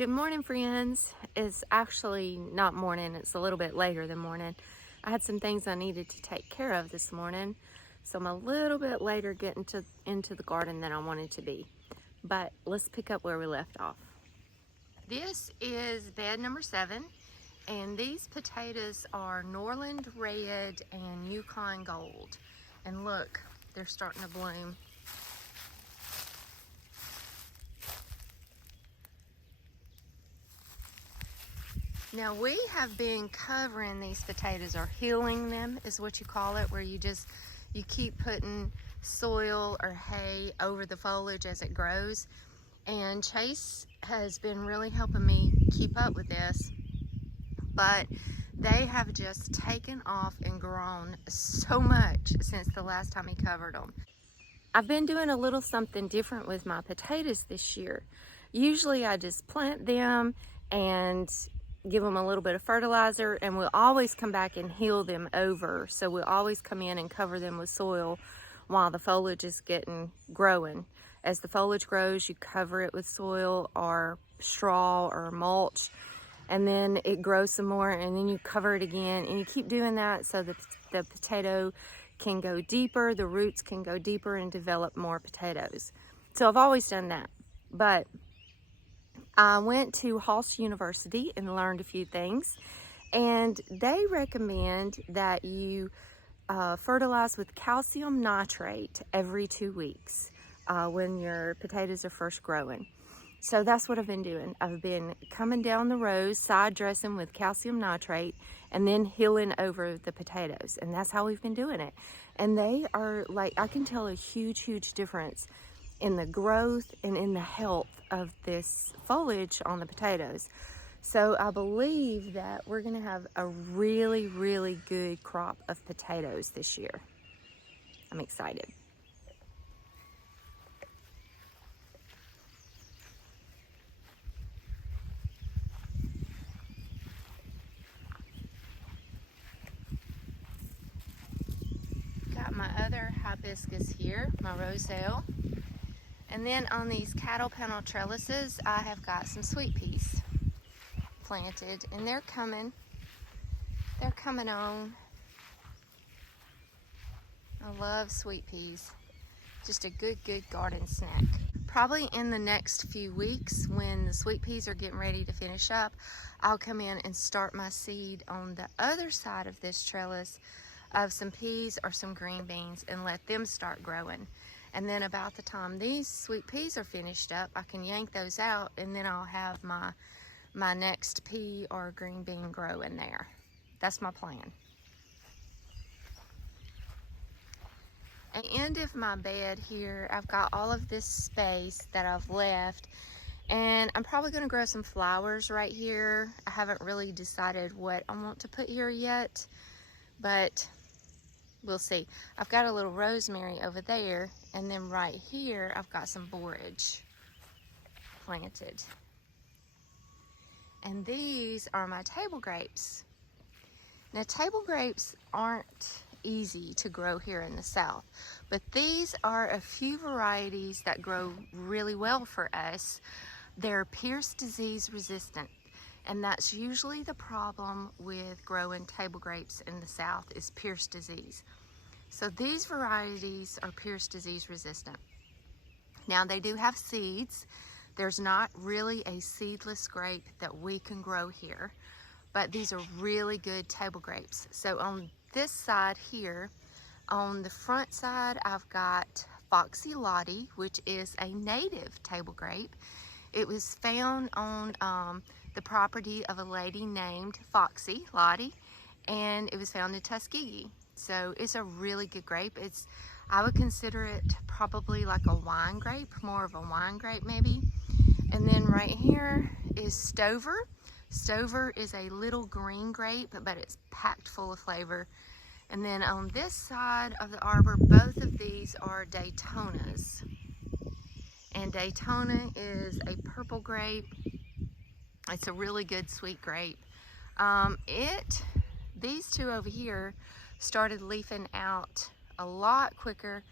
Good morning, friends. It's actually not morning, it's a little bit later than morning. I had some things I needed to take care of this morning, so I'm a little bit later getting into the garden than I wanted to be. But let's pick up where we left off. This is bed number 7, and these potatoes are Norland Red and Yukon Gold. And look, they're starting to bloom. Now we have been covering these potatoes, or healing them is what you call it, where you keep putting soil or hay over the foliage as it grows. And Chase has been really helping me keep up with this, but they have just taken off and grown so much since the last time he covered them. I've been doing a little something different with my potatoes this year. Usually I just plant them and give them a little bit of fertilizer, and we'll always come back and heal them over. So we'll always come in and cover them with soil while the foliage is growing. As the foliage grows, you cover it with soil or straw or mulch, and then it grows some more, and then you cover it again, and you keep doing that so that the potato can go deeper, the roots can go deeper and develop more potatoes. So I've always done that. But I went to Halls University and learned a few things, and they recommend that you fertilize with calcium nitrate every 2 weeks when your potatoes are first growing. So that's what I've been doing. I've been coming down the rows, side dressing with calcium nitrate, and then healing over the potatoes. And that's how we've been doing it. And they are like, I can tell a huge difference in the growth and in the health of this foliage on the potatoes. So I believe that we're gonna have a really good crop of potatoes this year. I'm excited. Got my other hibiscus here, my roselle. And then on these cattle panel trellises, I have got some sweet peas planted, and they're coming on. I love sweet peas. Just a good garden snack. Probably in the next few weeks, when the sweet peas are getting ready to finish up, I'll come in and start my seed on the other side of this trellis of some peas or some green beans and let them start growing. And then about the time these sweet peas are finished up, I can yank those out, and then I'll have my next pea or green bean grow in there. That's my plan. At the end of my bed here, I've got all of this space that I've left, and I'm probably going to grow some flowers right here. I haven't really decided what I want to put here yet, but we'll see. I've got a little rosemary over there, and then right here I've got some borage planted. And these are my table grapes. Now, table grapes aren't easy to grow here in the South, but these are a few varieties that grow really well for us. They're Pierce disease resistant, and that's usually the problem with growing table grapes in the South, is Pierce disease. So these varieties are Pierce disease resistant. Now, they do have seeds. There's not really a seedless grape that we can grow here, but these are really good table grapes. So on this side here, on the front side, I've got Foxy Lottie, which is a native table grape. It was found on the property of a lady named Foxy Lottie, and it was found in Tuskegee. So it's a really good grape. I would consider it probably like a wine grape, more of a wine grape maybe. And then right here is Stover. Stover is a little green grape, but it's packed full of flavor. And then on this side of the arbor, both of these are Daytonas. And Daytona is a purple grape. It's a really good sweet grape. These two over here started leafing out a lot quicker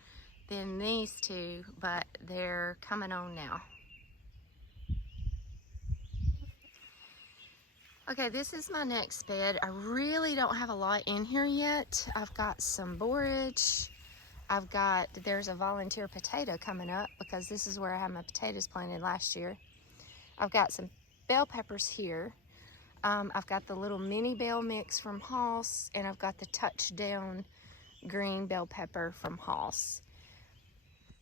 than these two, but they're coming on now. Okay, this is my next bed. I really don't have a lot in here yet. I've got some borage. There's a volunteer potato coming up because this is where I had my potatoes planted last year. I've got some bell peppers here. I've got the little mini bell mix from Hoss, and I've got the touchdown green bell pepper from Hoss.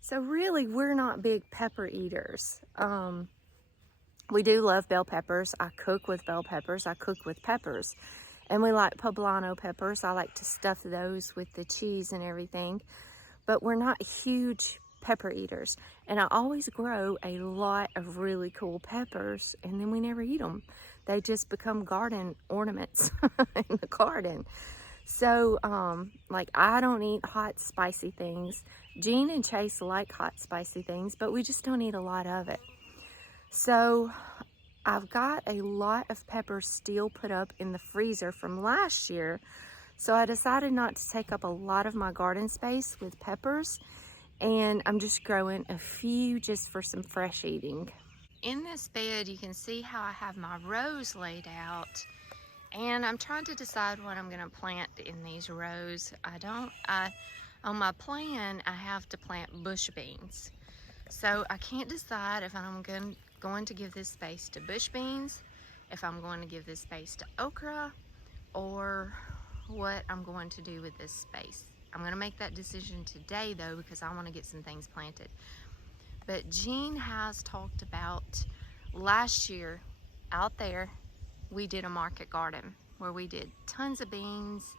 So really, we're not big pepper eaters. We do love bell peppers. I cook with bell peppers. I cook with peppers. And we like poblano peppers. I like to stuff those with the cheese and everything. But we're not huge pepper eaters. And I always grow a lot of really cool peppers, and then we never eat them. They just become garden ornaments in the garden. So, like, I don't eat hot, spicy things. Jean and Chase like hot, spicy things, but we just don't eat a lot of it. So I've got a lot of peppers still put up in the freezer from last year. So I decided not to take up a lot of my garden space with peppers, and I'm just growing a few just for some fresh eating. In this bed, you can see how I have my rows laid out, and I'm trying to decide what I'm gonna plant in these rows. On my plan, I have to plant bush beans. So I can't decide if I'm going to give this space to bush beans, if I'm going to give this space to okra, or what I'm going to do with this space. I'm going to make that decision today though, because I want to get some things planted. But Jean has talked about last year out there, we did a market garden where we did tons of beans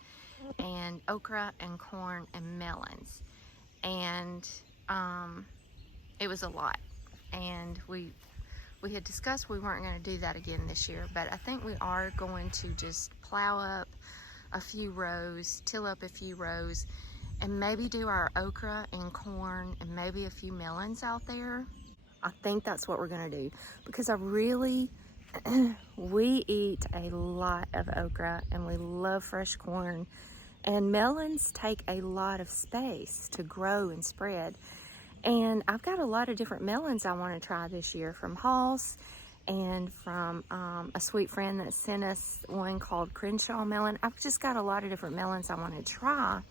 and okra and corn and melons. And it was a lot, and we had discussed we weren't going to do that again this year, but I think we are going to just plow up a few rows, till up a few rows, and maybe do our okra and corn and maybe a few melons out there. I think that's what we're going to do, because I really we eat a lot of okra and we love fresh corn, and melons take a lot of space to grow and spread. And I've got a lot of different melons I want to try this year from Hoss, and from a sweet friend that sent us one called Crenshaw melon. I've just got a lot of different melons I want to try.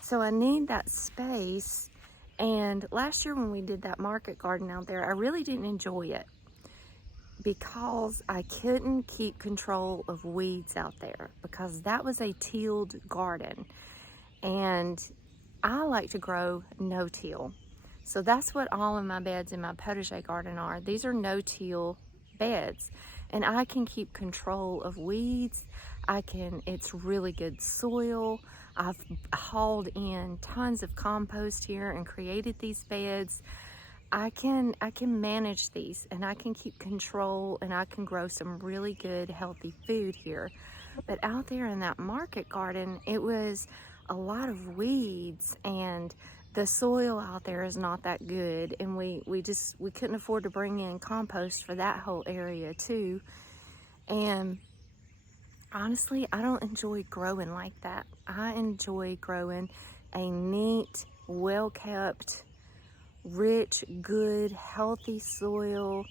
So I need that space. And last year when we did that market garden out there, I really didn't enjoy it because I couldn't keep control of weeds out there, because that was a tilled garden. And I like to grow no-till. So that's what all of my beds in my potager garden are. These are no-till beds, and I can keep control of weeds. It's really good soil. I've hauled in tons of compost here and created these beds. I can manage these, and I can keep control, and I can grow some really good healthy food here. But out there in that market garden, it was a lot of weeds, and the soil out there is not that good, and we couldn't afford to bring in compost for that whole area too. And honestly, I don't enjoy growing like that. I enjoy growing a neat, well-kept, rich, good, healthy soil.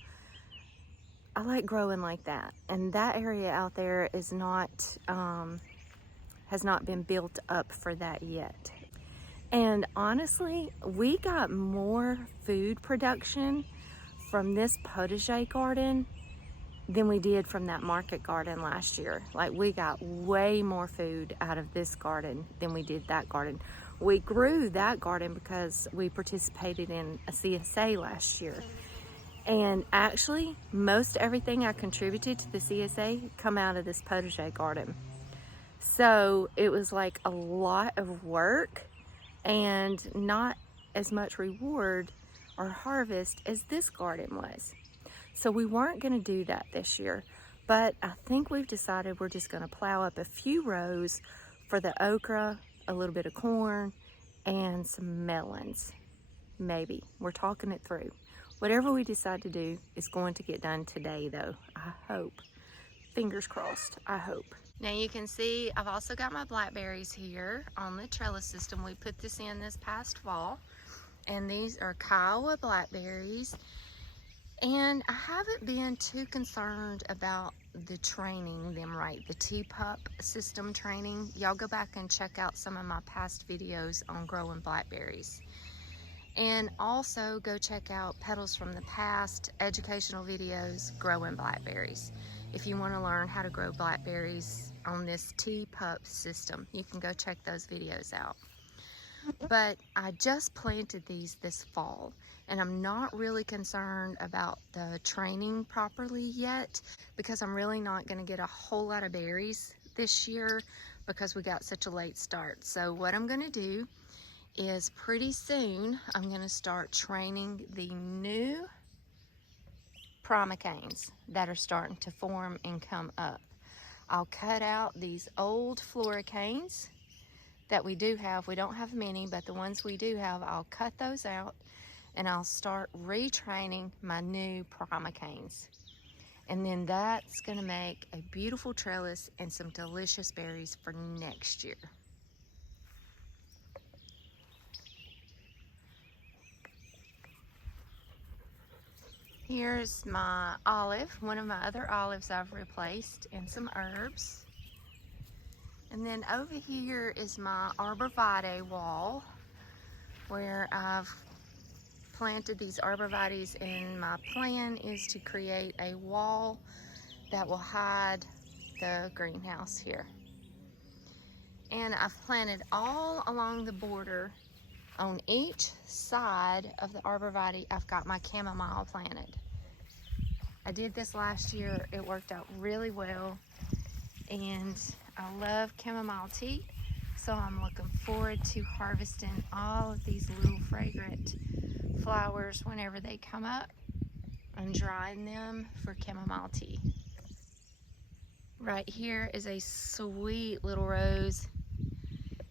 I like growing like that, and that area out there is not has not been built up for that yet. And honestly, we got more food production from this potager garden than we did from that market garden last year. Like, we got way more food out of this garden than we did that garden. We grew that garden because we participated in a CSA last year. And actually, most everything I contributed to the CSA come out of this potager garden. So it was like a lot of work and not as much reward or harvest as this garden was. So we weren't going to do that this year, but I think we've decided we're just going to plow up a few rows for the okra, a little bit of corn, and some melons. Maybe. We're talking it through. Whatever we decide to do is going to get done today, though. I hope. Fingers crossed. I hope. Now you can see I've also got my blackberries here on the trellis system. We put this in this past fall, and these are Kiowa blackberries. And I haven't been too concerned about the training them right, the T-Pup system training. Y'all go back and check out some of my past videos on growing blackberries. And also go check out Petals from the Past educational videos growing blackberries. If you want to learn how to grow blackberries on this T-Pup system, you can go check those videos out. But I just planted these this fall, and I'm not really concerned about the training properly yet, because I'm really not going to get a whole lot of berries this year because we got such a late start. So what I'm going to do is pretty soon I'm going to start training the new primocanes that are starting to form and come up. I'll cut out these old floricanes that we do have. We don't have many, but the ones we do have, I'll cut those out and I'll start retraining my new primocanes. And then that's gonna make a beautiful trellis and some delicious berries for next year. Here's my olive, one of my other olives I've replaced, and some herbs. And then over here is my arborvitae wall, where I've planted these arborvitaes, and my plan is to create a wall that will hide the greenhouse here. And I've planted all along the border. On each side of the arborvitae, I've got my chamomile planted. I did this last year. It worked out really well, and I love chamomile tea, so I'm looking forward to harvesting all of these little fragrant flowers whenever they come up and drying them for chamomile tea. Right here is a sweet little rose,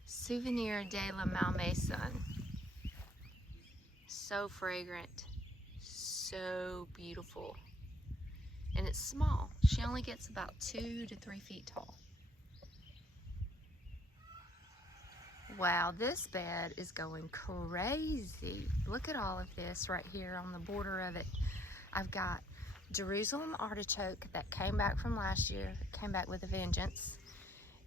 Souvenir de la Malmaison. So fragrant, so beautiful, and it's small. She only gets about 2 to 3 feet tall. Wow, this bed is going crazy. Look at all of this right here on the border of it. I've got Jerusalem artichoke that came back from last year, came back with a vengeance.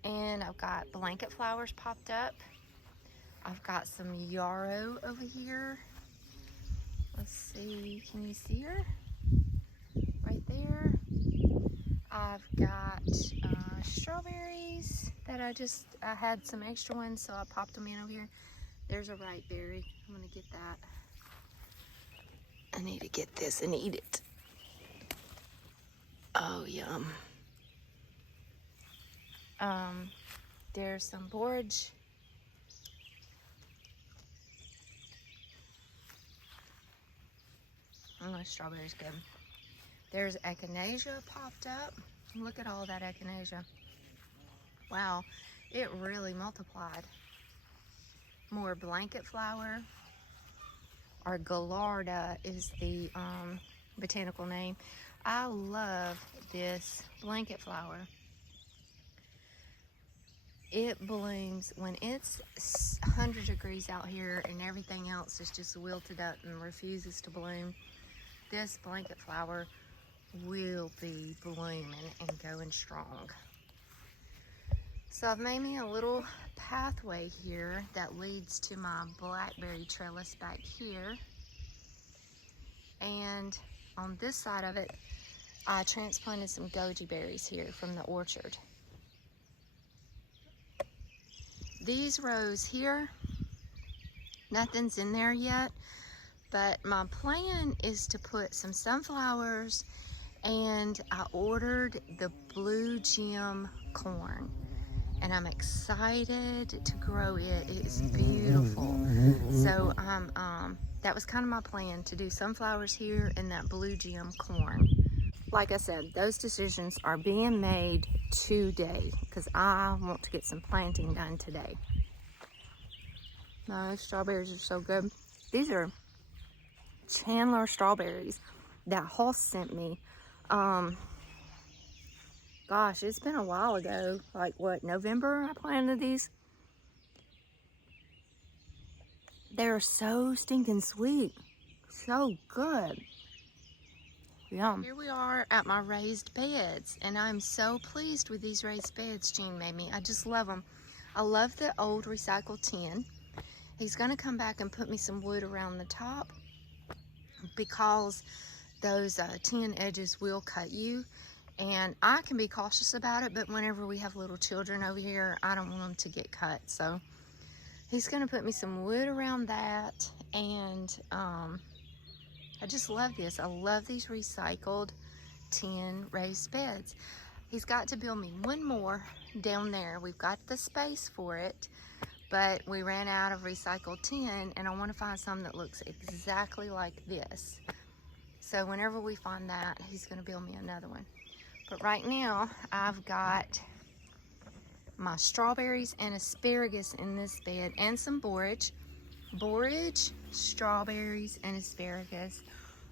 And I've got blanket flowers popped up. I've got some yarrow over here. Let's see, can you see her? Right there. I've got strawberries that I had some extra ones, so I popped them in over here. There's a ripe berry. I'm gonna get that. I need to get this and eat it. Oh, yum. There's some borage. Oh, strawberries good. There's echinacea popped up. Look at all that echinacea. Wow, it really multiplied. More blanket flower. Or Gallarda is the botanical name. I love this blanket flower. It blooms when it's 100 degrees out here and everything else is just wilted up and refuses to bloom. This blanket flower will be blooming and going strong. So I've made me a little pathway here that leads to my blackberry trellis back here. And on this side of it, I transplanted some goji berries here from the orchard. These rows here, nothing's in there yet, but my plan is to put some sunflowers, and I ordered the blue gem corn, and I'm excited to grow it. It's beautiful. So that was kind of my plan, to do sunflowers here and that blue gem corn. Like I said, those decisions are being made today because I want to get some planting done today. Those strawberries are so good. These are Chandler strawberries that Hoss sent me. Gosh, it's been a while ago. Like what, November I planted these? They're so stinking sweet. So good. Yum. Here we are at my raised beds, and I'm so pleased with these raised beds Gene made me. I just love them. I love the old recycled tin. He's gonna come back and put me some wood around the top because those tin edges will cut you. And I can be cautious about it, but whenever we have little children over here, I don't want them to get cut. So he's gonna put me some wood around that, and I just love this. I love these recycled tin raised beds. He's got to build me one more down there. We've got the space for it, but we ran out of recycled tin, and I want to find some that looks exactly like this. So whenever we find that, he's going to build me another one. But right now, I've got my strawberries and asparagus in this bed, and some borage. Borage, strawberries, and asparagus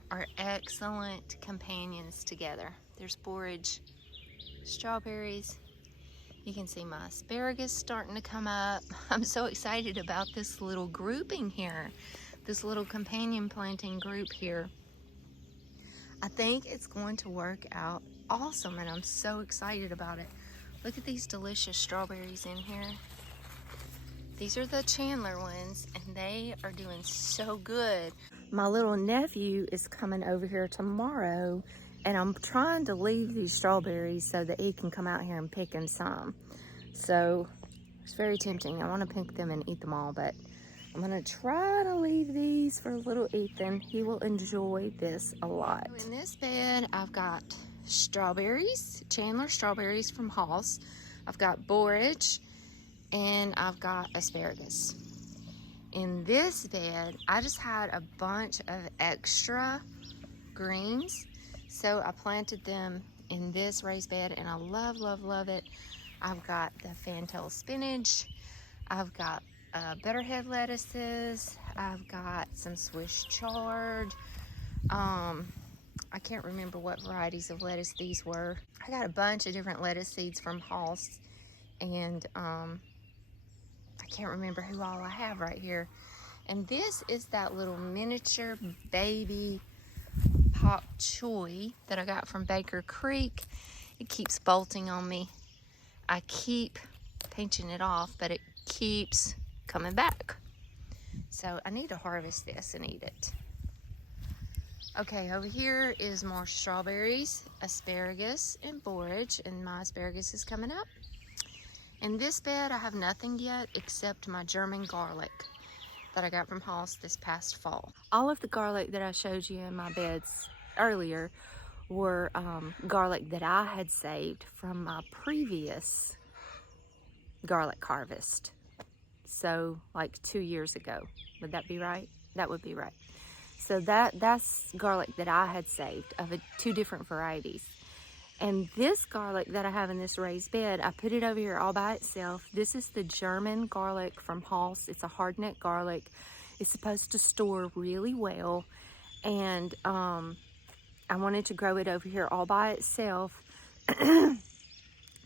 are excellent companions together. There's borage, strawberries. You can see my asparagus starting to come up. I'm so excited about this little grouping here, this little companion planting group here. I think it's going to work out awesome, and I'm so excited about it. Look at these delicious strawberries in here. These are the Chandler ones, and they are doing so good. My little nephew is coming over here tomorrow, and I'm trying to leave these strawberries so that he can come out here and pick him some. So it's very tempting. I want to pick them and eat them all, but I'm gonna try to leave these for little Ethan. He will enjoy this a lot. In this bed, I've got strawberries, Chandler strawberries from Halls. I've got borage, and I've got asparagus. In this bed, I just had a bunch of extra greens, so I planted them in this raised bed, and I love, love, love it. I've got the fantail spinach, I've got butterhead lettuces, I've got some Swiss chard. I can't remember what varieties of lettuce these were. I got a bunch of different lettuce seeds from Halls, and I can't remember who all I have right here. And this is that little miniature baby pop choy that I got from Baker Creek. It keeps bolting on me. I keep pinching it off, but it keeps coming back. So I need to harvest this and eat it. Okay, over here is more strawberries, asparagus, and borage, and my asparagus is coming up. In this bed, I have nothing yet except my German garlic that I got from Halls this past fall. All of the garlic that I showed you in my beds earlier were garlic that I had saved from my previous garlic harvest. So like 2 years ago. Would that be right? That would be right. So that's garlic that I had saved of two different varieties. And this garlic that I have in this raised bed, I put it over here all by itself. This is the German garlic from Halls. It's a hardneck garlic. It's supposed to store really well. And I wanted to grow it over here all by itself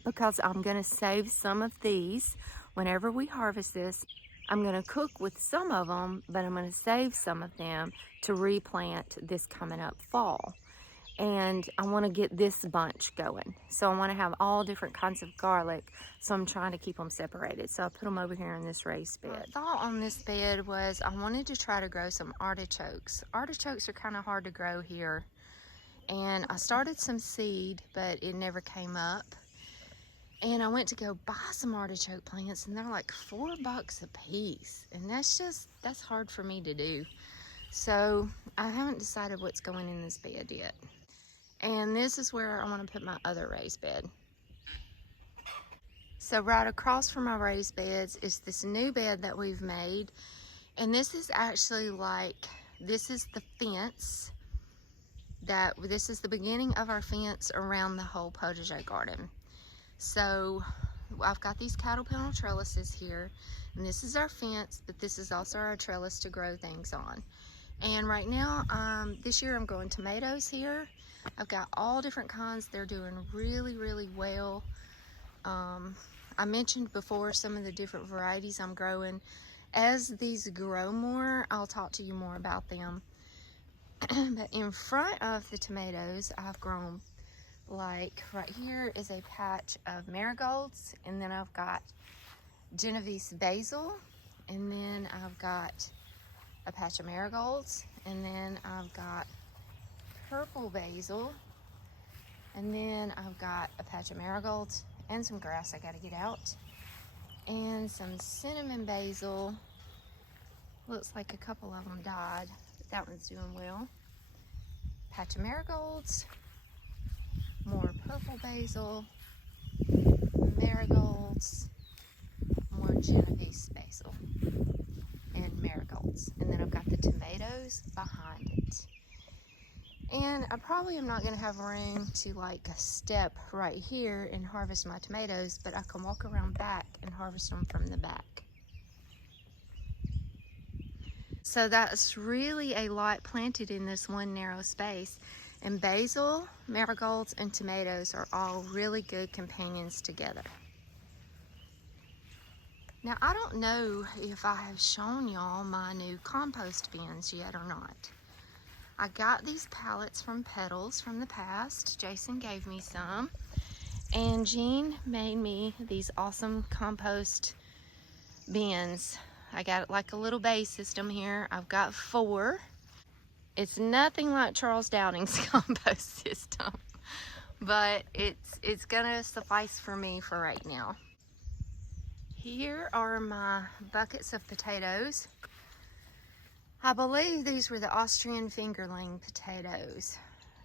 because I'm going to save some of these whenever we harvest this. I'm going to cook with some of them, but I'm going to save some of them to replant this coming up fall. And I want to get this bunch going. So I want to have all different kinds of garlic. So I'm trying to keep them separated. So I put them over here in this raised bed. My thought on this bed was I wanted to try to grow some artichokes. Artichokes are kind of hard to grow here. And I started some seed, but it never came up. And I went to go buy some artichoke plants, and they're like $4 a piece. And that's hard for me to do. So I haven't decided what's going in this bed yet. And this is where I want to put my other raised bed. So right across from my raised beds is this new bed that we've made. And this is actually this is the fence. This is the beginning of our fence around the whole potager garden. So I've got these cattle panel trellises here. And this is our fence, but this is also our trellis to grow things on. And right now, this year I'm growing tomatoes here. I've got all different kinds. They're doing really, really well. I mentioned before some of the different varieties I'm growing. As these grow more, I'll talk to you more about them. But in front of the tomatoes, I've grown, like right here is a patch of marigolds, and then I've got Genovese basil, and then I've got a patch of marigolds, and then I've got purple basil, and then I've got a patch of marigolds and some grass I gotta get out, and some cinnamon basil. Looks like a couple of them died, but that one's doing well. Patch of marigolds, more purple basil, marigolds, more Genovese basil, and marigolds. And then I've got the tomatoes behind it. And I probably am not going to have room to like step right here and harvest my tomatoes, but I can walk around back and harvest them from the back. So that's really a lot planted in this one narrow space. And basil, marigolds, and tomatoes are all really good companions together. Now, I don't know if I have shown y'all my new compost bins yet or not. I got these pallets from Petals from the past. Jason gave me some. And Jean made me these awesome compost bins. I got like a little bay system here. I've got 4. It's nothing like Charles Dowding's compost system, but it's gonna suffice for me for right now. Here are my buckets of potatoes. I believe these were the Austrian fingerling potatoes,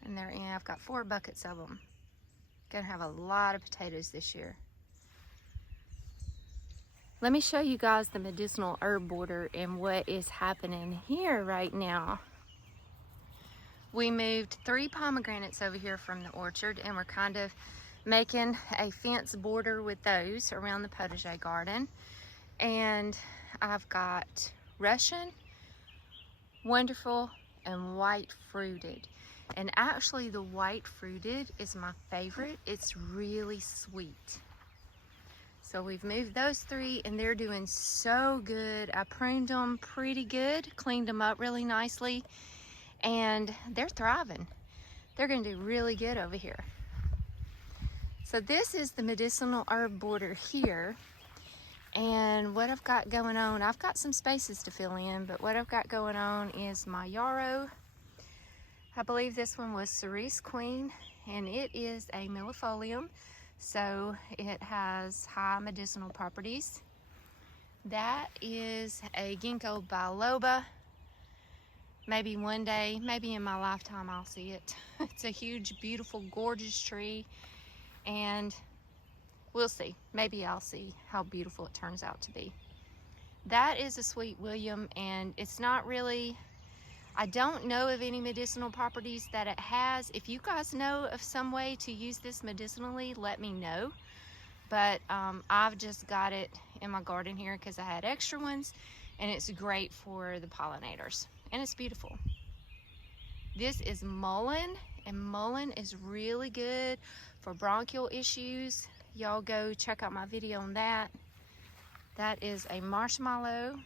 and they're in. I've got 4 buckets of them. Gonna have a lot of potatoes this year. Let me show you guys the medicinal herb border and what is happening here right now. We moved 3 pomegranates over here from the orchard, and we're kind of making a fence border with those around the potager garden. And I've got Russian, Wonderful, and White Fruited. And actually the White Fruited is my favorite. It's really sweet. So we've moved those 3, and they're doing so good. I pruned them pretty good, cleaned them up really nicely, and they're thriving. They're gonna do really good over here. So this is the medicinal herb border here. And what I've got going on, I've got some spaces to fill in, but what I've got going on is my yarrow. I believe this one was Cerise Queen, and it is a millefolium. So it has high medicinal properties. That is a ginkgo biloba. Maybe one day, maybe in my lifetime, I'll see it. It's a huge, beautiful, gorgeous tree, and we'll see. Maybe I'll see how beautiful it turns out to be. That is a Sweet William, and it's not really, I don't know of any medicinal properties that it has. If you guys know of some way to use this medicinally, let me know. But I've just got it in my garden here because I had extra ones, and it's great for the pollinators, and it's beautiful. This is mullein, and mullein is really good for bronchial issues. Y'all go check out my video on that. That is a marshmallow.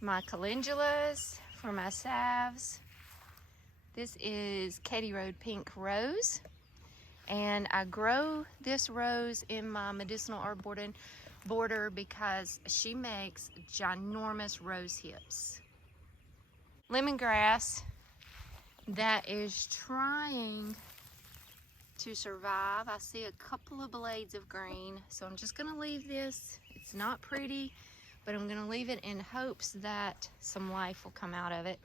My calendulas for my salves. This is Katy Road Pink Rose, and I grow this rose in my medicinal herb border because she makes ginormous rose hips. Lemongrass that is trying to survive. I see a couple of blades of green, so I'm just gonna leave this. It's not pretty, but I'm gonna leave it in hopes that some life will come out of it.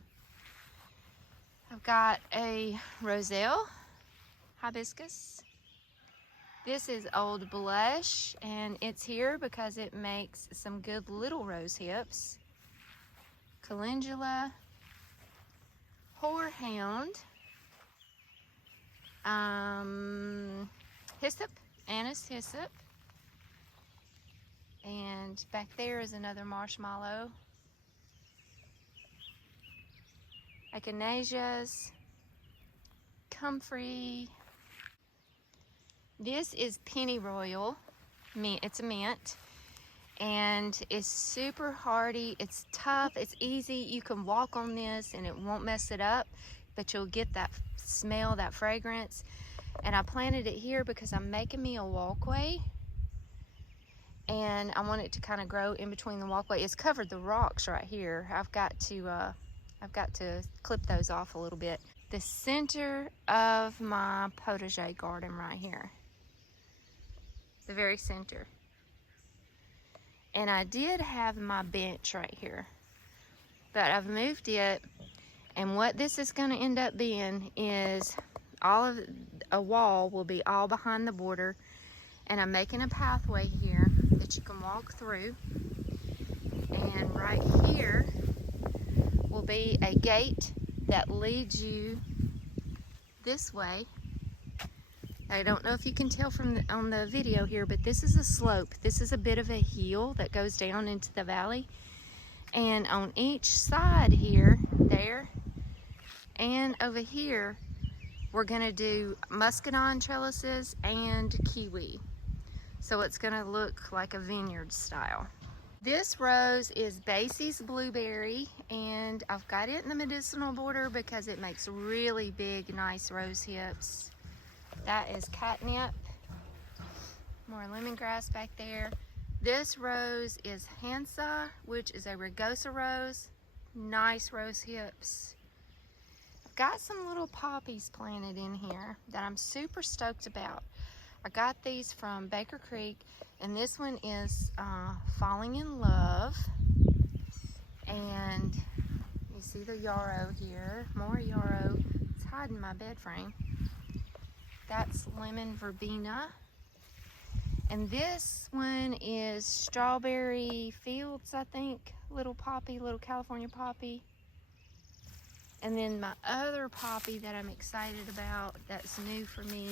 I've got a roselle hibiscus. This is Old Blush, and it's here because it makes some good little rose hips. Calendula, horehound, hyssop, anise hyssop, and back there is another marshmallow. Echinaceas, comfrey. This is pennyroyal, it's a mint, and it's super hardy. It's tough, it's easy. You can walk on this and it won't mess it up, but you'll get that smell, that fragrance. And I planted it here because I'm making me a walkway, and I want it to kind of grow in between the walkway. It's covered the rocks right here. I've got to clip those off a little bit. The center of my potager garden right here, the very center. And I did have my bench right here, but I've moved it, and what this is going to end up being is a wall will be all behind the border, and I'm making a pathway here that you can walk through, and right here will be a gate that leads you this way. I don't know if you can tell from on the video here, but this is a slope. This is a bit of a hill that goes down into the valley, and on each side here, there, and over here, we're gonna do muscadine trellises and kiwi. So it's gonna look like a vineyard style. This rose is Basie's blueberry, and I've got it in the medicinal border because it makes really big, nice rose hips. That is catnip. More lemongrass back there. This rose is Hansa, which is a rugosa rose. Nice rose hips. I've got some little poppies planted in here that I'm super stoked about. I got these from Baker Creek, and this one is Falling in Love. And you see the yarrow here, more yarrow. It's hiding my bed frame. That's Lemon Verbena. And this one is Strawberry Fields, I think. Little poppy, little California poppy. And then my other poppy that I'm excited about that's new for me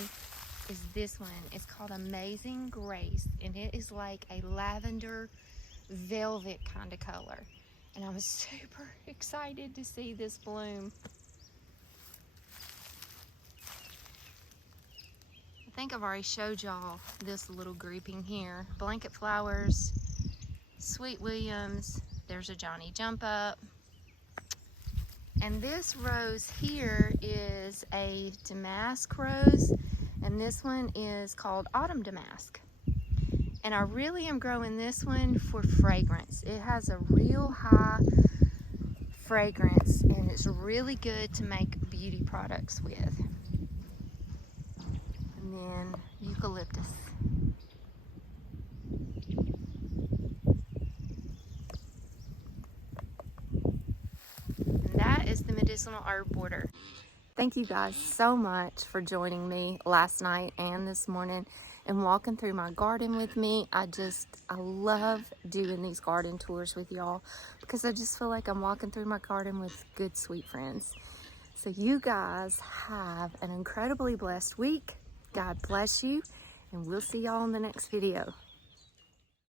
is this one. It's called Amazing Grace, and it is like a lavender velvet kind of color. And I'm super excited to see this bloom. I think I've already showed y'all this little grouping here. Blanket flowers, Sweet Williams, there's a Johnny Jump Up. And this rose here is a damask rose, and this one is called Autumn Damask. And I really am growing this one for fragrance. It has a real high fragrance, and it's really good to make beauty products with. And then eucalyptus. And that is the medicinal herb border. Thank you guys so much for joining me last night and this morning and walking through my garden with me. I love doing these garden tours with y'all because I just feel like I'm walking through my garden with good, sweet friends. So you guys have an incredibly blessed week. God bless you, and we'll see y'all in the next video.